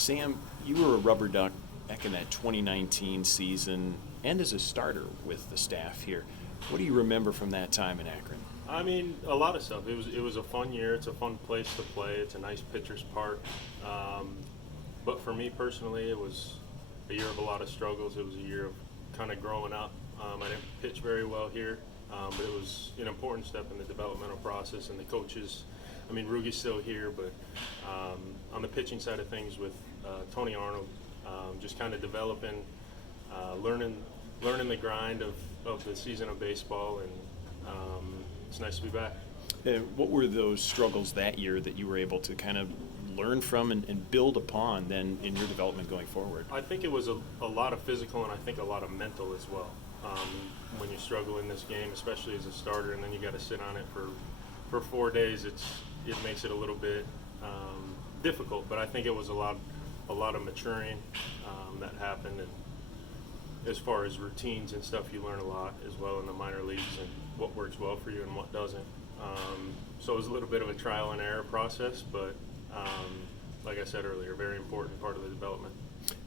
Sam, you were a Rubber Duck back in that 2019 season and as a starter with the staff here. What do you remember from that time in Akron? I mean, a lot of stuff. It was a fun year. It's a fun place to play. It's a nice pitcher's park. But for me personally, it was a year of a lot of struggles. It was a year of kind of growing up. I didn't pitch very well here, but it was an important step in the developmental process. And the coaches, I mean, Rugi's still here, but on the pitching side of things with Tony Arnold, just kind of developing, learning the grind of the season of baseball, and it's nice to be back. What were those struggles that year that you were able to kind of learn from and build upon then in your development going forward? I think it was a lot of physical and I think a lot of mental as well. When you struggle in this game, especially as a starter, and then you got to sit on it for 4 days, it makes it a little bit difficult. But I think it was a lot of maturing that happened, and as far as routines and stuff, you learn a lot as well in the minor leagues and what works well for you and what doesn't. So it was a little bit of a trial and error process, but like I said earlier, very important part of the development.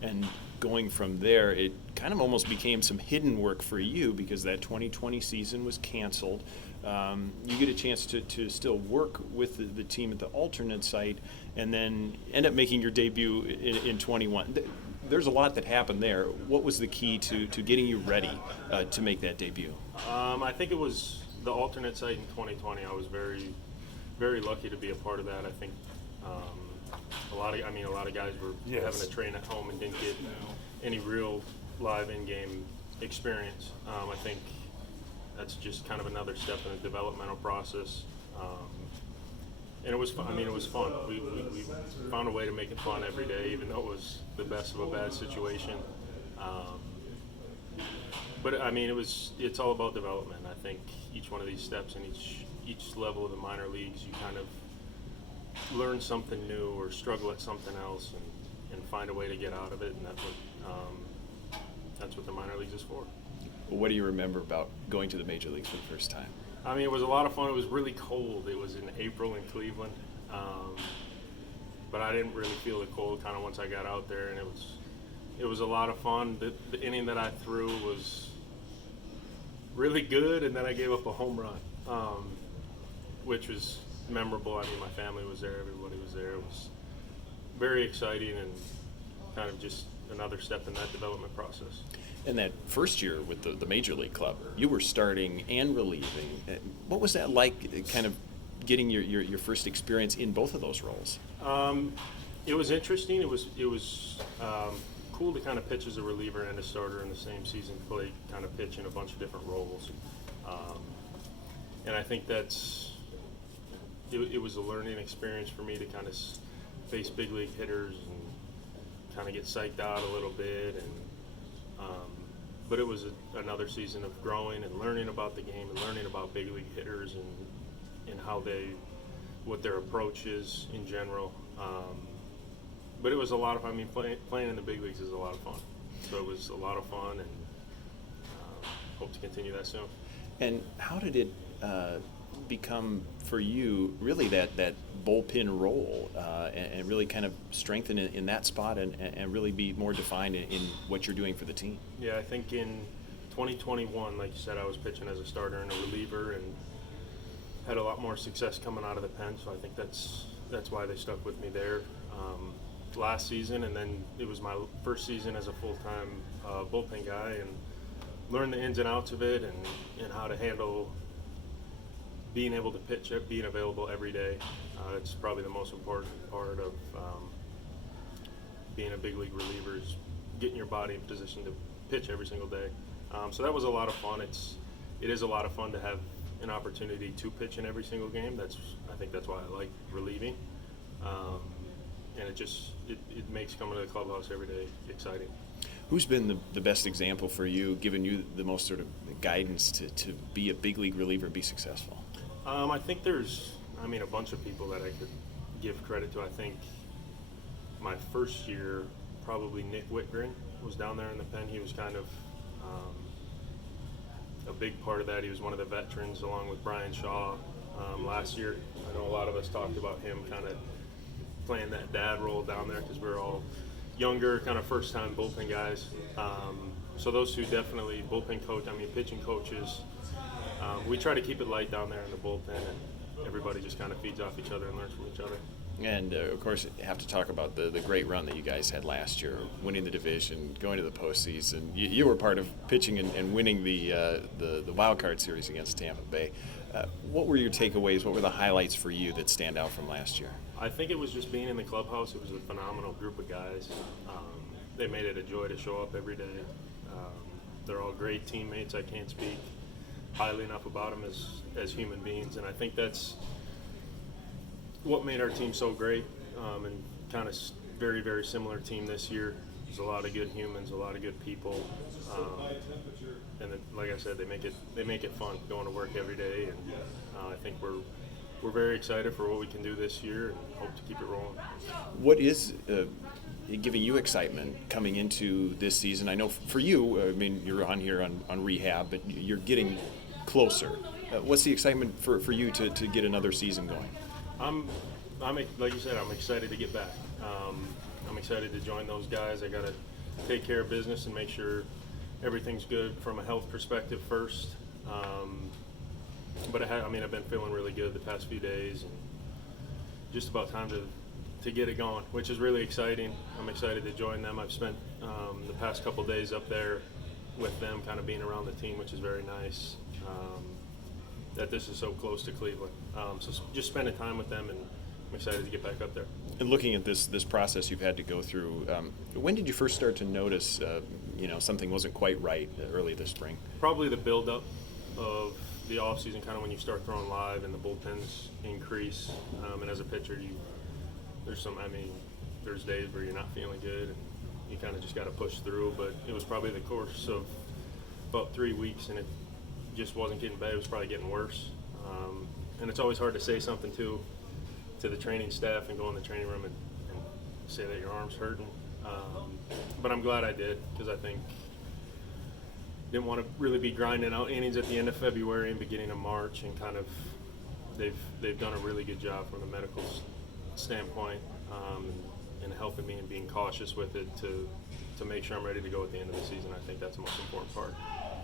And going from there, it kind of almost became some hidden work for you because that 2020 season was canceled. You get a chance to still work with the team at the alternate site and then end up making your debut in 21. There's a lot that happened there. What was the key to getting you ready to make that debut? I think it was the alternate site in 2020. I was very, very lucky to be a part of that. I think a lot of guys were having to train at home and didn't get any real live in-game experience. I think that's just kind of another step in the developmental process. And it was fun. I mean, it was fun. We found a way to make it fun every day, even though it was the best of a bad situation. But I mean, it's all about development. I think each one of these steps and each level of the minor leagues, you kind of learn something new or struggle at something else and find a way to get out of it, and that's what the minor leagues is for. Well, what do you remember about going to the major leagues for the first time? I mean, it was a lot of fun. It was really cold. It was in April in Cleveland, but I didn't really feel the cold kind of once I got out there, and it was a lot of fun. The inning that I threw was really good, and then I gave up a home run, which was memorable. I mean, my family was there, everybody was there. It was very exciting and kind of just another step in that development process. In that first year with the Major League Club, you were starting and relieving. What was that like, kind of getting your first experience in both of those roles? It was interesting. It was cool to kind of pitch as a reliever and a starter in the same season, play kind of pitch in a bunch of different roles. And I think it was a learning experience for me to kind of face big league hitters and kind of get psyched out a little bit, but it was another season of growing and learning about the game and learning about big league hitters and what their approach is in general. But it was a lot of fun. I mean, playing in the big leagues is a lot of fun. So it was a lot of fun, and hope to continue that soon. And how did it become for you really that bullpen role and really kind of strengthen in that spot and really be more defined in what you're doing for the team? Yeah, I think in 2021, like you said, I was pitching as a starter and a reliever and had a lot more success coming out of the pen, so I think that's why they stuck with me there last season. And then it was my first season as a full-time bullpen guy, and learned the ins and outs of it and how to handle being able to pitch, being available every day. It's probably the most important part of being a big league reliever, is getting your body in position to pitch every single day. So that was a lot of fun. It is a lot of fun to have an opportunity to pitch in every single game. I think that's why I like relieving. And it makes coming to the clubhouse every day exciting. Who's been the best example for you, giving you the most sort of guidance to be a big league reliever and be successful? I think there's a bunch of people that I could give credit to. I think my first year, probably Nick Whitgren was down there in the pen. He was kind of a big part of that. He was one of the veterans along with Brian Shaw last year. I know a lot of us talked about him kind of playing that dad role down there because we were all younger, kind of first-time bullpen guys. So those two definitely, pitching coaches. We try to keep it light down there in the bullpen, and everybody just kind of feeds off each other and learns from each other. And, of course, have to talk about the great run that you guys had last year, winning the division, going to the postseason. You were part of pitching and winning the wild card series against Tampa Bay. What were your takeaways? What were the highlights for you that stand out from last year? I think it was just being in the clubhouse. It was a phenomenal group of guys. They made it a joy to show up every day. They're all great teammates. I can't speak highly enough about them as human beings, and I think that's what made our team so great, and kind of very, very similar team this year. There's a lot of good humans, a lot of good people, and then, like I said, they make it fun going to work every day, and I think we're very excited for what we can do this year and hope to keep it rolling. What is giving you excitement coming into this season? I know for you, I mean, you're on here on rehab, but you're getting closer. What's the excitement for you to get another season going? I'm like you said, I'm excited to get back. I'm excited to join those guys. I got to take care of business and make sure everything's good from a health perspective first. But I've been feeling really good the past few days, and just about time to get it going, which is really exciting. I'm excited to join them. I've spent the past couple days up there with them, kind of being around the team, which is very nice. That this is so close to Cleveland. So just spending time with them, and I'm excited to get back up there. And looking at this process you've had to go through, when did you first start to notice, something wasn't quite right early this spring? Probably the buildup of the offseason, kind of when you start throwing live and the bullpens increase. And as a pitcher, there's days where you're not feeling good, and you kind of just got to push through. But it was probably the course of about 3 weeks, and it just wasn't getting better. It was probably getting worse. And it's always hard to say something to the training staff and go in the training room and say that your arm's hurting. But I'm glad I did, because I think didn't want to really be grinding out innings at the end of February and beginning of March, and kind of they've done a really good job from the medical standpoint, and helping me and being cautious with it to make sure I'm ready to go at the end of the season. I think that's the most important part.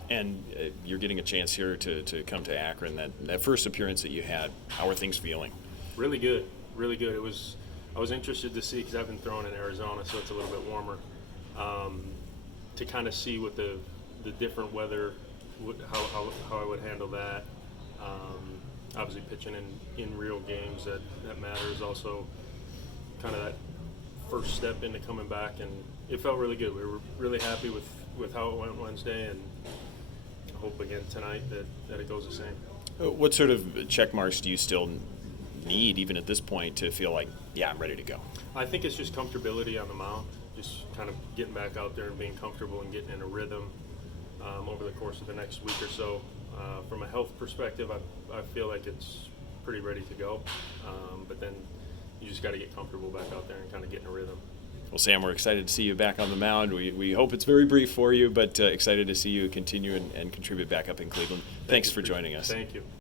And you're getting a chance here to come to Akron. That first appearance that you had, how are things feeling? Really good, really good. I was interested to see, because I've been throwing in Arizona, so it's a little bit warmer, to kind of see what the different weather, how I would handle that. Obviously pitching in real games, that matters. Also kind of that first step into coming back, and it felt really good. We were really happy with how it went Wednesday, and I hope again tonight that it goes the same. What sort of check marks do you still need, even at this point, to feel like, yeah, I'm ready to go? I think it's just comfortability on the mound, just kind of getting back out there and being comfortable and getting in a rhythm over the course of the next week or so. From a health perspective, I feel like it's pretty ready to go, but then you just got to get comfortable back out there and kind of get in a rhythm. Well, Sam, we're excited to see you back on the mound. We hope it's very brief for you, but excited to see you continue and contribute back up in Cleveland. Thanks for joining us. Thank you.